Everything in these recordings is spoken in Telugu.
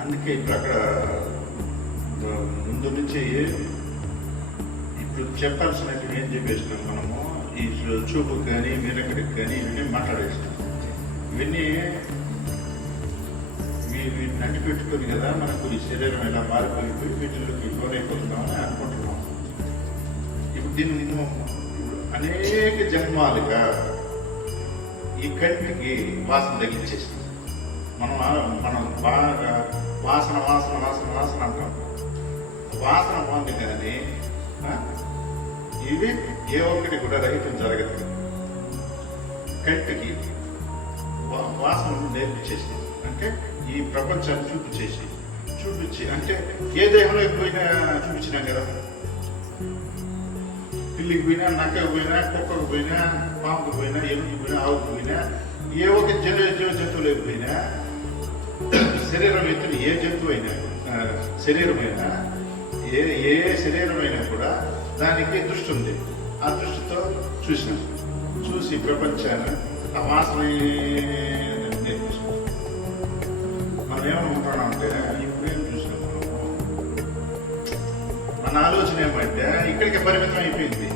అందుకే ఇప్పుడు అక్కడ ముందు నుంచి ఇప్పుడు చెప్పాల్సినట్టు ఏం చెప్పేసినాం మనము. ఈ చూపుకి కానీ మీరక్కడికి కానీ ఇవన్నీ మాట్లాడేసినాం. ఇవన్నీ వీటిని అడ్డు పెట్టుకొని కదా మనకు ఈ శరీరం ఎలా మారిపోయి వీటిలోకి లోనైపోతున్నామని అనుకుంటున్నాం. ఇప్పుడు దీన్ని అనేక జన్మాలుగా ఈ కంటికి వాసన తగ్గించేసింది. మనం బాగా వాసన వాసన వాసన వాసన అంటాం. వాసన బాగుంది కానీ ఇవి ఏ ఒక్కటి కూడా రహితం జరగదు. కంటికి వాసన నేర్పించేసింది. అంటే ఈ ప్రపంచాన్ని చూపించి అంటే ఏ దేహంలోకి పోయినా చూపించినాం కదా. పిల్లికి పోయినా, నక్కకు పోయినా, కుక్కకు పోయినా, పాముకు పోయినా, ఎలుగుకి పోయినా, ఆవుకు పోయినా, ఏ ఒక జంతువులకు పోయినా, శరీరం ఎత్తున ఏ జంతువు అయినా శరీరమైనా ఏ శరీరమైనా కూడా దానికి దృష్టి ఉంది. ఆ దృష్టితో చూసి ప్రపంచాన్ని ఆ వాసన నేర్పించాం. మనం ఏమనుకుంటున్నామంటే ఇప్పుడేం చూసినాం మన ఆలోచన ఏమంటే ఇక్కడికి పరిమితం అయిపోయింది.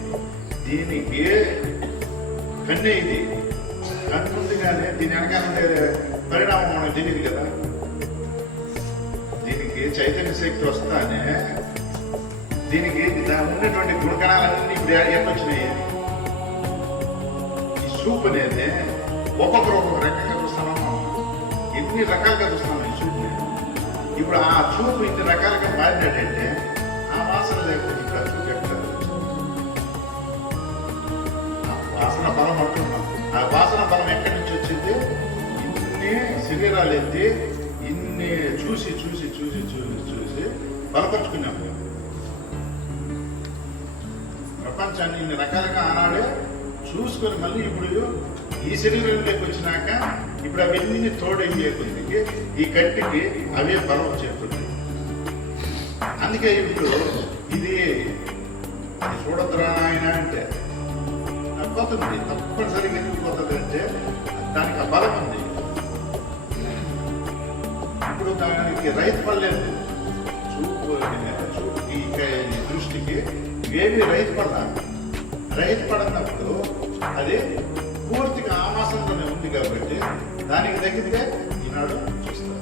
దీనికి కన్నే ఇది కనుకుంది కానీ దీని వెనకాల పరిణామం మనకు తెలియదు కదా. దీనికి చైతన్య శక్తి వస్తానే దీనికి ఉన్నటువంటి గుణగణాలన్నీ ఇప్పుడు ఎట్టొచ్చినాయి. ఈ సూప్ అనేది ఒక్కొక్కరు ఒక్కొక్క రకంగా చూస్తున్నాము. ఎన్ని రకాలుగా చూస్తున్నాం ఈ చూపుని. ఇప్పుడు ఆ చూపు ఇన్ని రకాలుగా మారినట్టంటే ఆ వాసన లేకపోతే ఇక్కడ చూపు ఎక్కడ వాసన బలం అంటున్నాం. ఆ వాసన బలం ఎక్కడి నుంచి వచ్చింది? ఇన్ని శరీరాలు ఎత్తి ఇన్ని చూసి బలపరుచుకున్నాము. ప్రపంచాన్ని ఇన్ని రకాలుగా ఆనాడే చూసుకొని మళ్ళీ ఇప్పుడు ఈ శరీరంలోకి వచ్చినాక ఇప్పుడు అవన్నీ తోడైపోతుంది. ఈ కంటికి అవే బలం వచ్చేస్తుంది. అందుకే ఇప్పుడు ఇది చూడద్దురా ఆయన అంటే పోతుంది. తప్పనిసరిగా ఎందుకు పోతుంది అంటే దానికి ఆ బలం ఉంది. ఇప్పుడు దానికి రైతు పడలేదు. చూపుకి దృష్టికి ఇవేమి రైతు పడనప్పుడు అది పూర్తిగా ఆమాసంలోనే ఉంది కాబట్టి దానికి తగ్గితే ఈనాడు చూస్తారు.